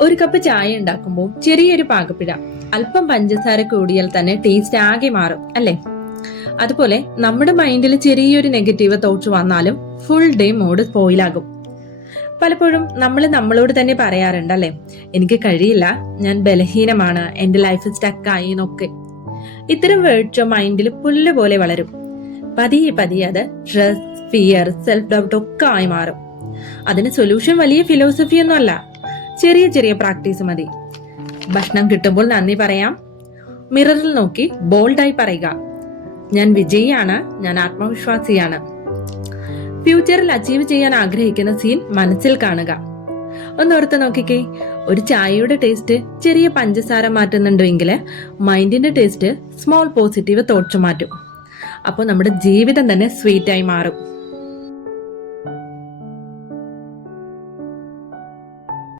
ഒരു കപ്പ് ചായ ഉണ്ടാക്കുമ്പോൾ ചെറിയൊരു പാകപ്പിഴ അല്പം പഞ്ചസാര കൂടിയാൽ തന്നെ ടേസ്റ്റ് ആകെ മാറും അല്ലേ? അതുപോലെ നമ്മുടെ മൈൻഡിൽ ചെറിയൊരു നെഗറ്റീവ് തോട്ട്സ് വന്നാലും ഫുൾ ഡേ മൂഡ് സ്പോയിലാകും പലപ്പോഴും നമ്മൾ നമ്മളോട് തന്നെ പറയാറുണ്ട് അല്ലേ? എനിക്ക് കഴിയില്ല ഞാൻ ബലഹീനമാണ് എന്റെ ലൈഫ് സ്റ്റക്കായി എന്നൊക്കെ. ഇത്തരം വേർഡ്സ് മൈൻഡിൽ പുല്ല് പോലെ വളരും. പതിയെ പതിയെ അത് സ്ട്രെസ് ഫിയർ സെൽഫ് ഡൗട്ട് ഒക്കെ ആയി മാറും. അതിന് സൊല്യൂഷൻ വലിയ ഫിലോസഫി ഒന്നും അല്ല ചെറിയ ചെറിയ പ്രാക്ടീസ് മതി. ഭക്ഷണം കിട്ടുമ്പോൾ നന്ദി പറയാം. മിററിൽ നോക്കി ബോൾഡായി പറയുക. ഞാൻ വിജയിയാണ് ഞാൻ ആത്മവിശ്വാസിയാണ്. ഫ്യൂച്ചറിൽ അച്ചീവ് ചെയ്യാൻ ആഗ്രഹിക്കുന്ന സീൻ മനസ്സിൽ കാണുക. ഒന്ന് ഓർത്ത് നോക്കിക്കേ ഒരു ചായയുടെ ടേസ്റ്റ് ചെറിയ പഞ്ചസാര മാറ്റുന്നുണ്ടെങ്കിൽ മൈൻഡിന്റെ ടേസ്റ്റ് സ്മോൾ പോസിറ്റീവ് തോട്ട്സ് മാറ്റും. അപ്പോൾ നമ്മുടെ ജീവിതം തന്നെ സ്വീറ്റായി മാറും.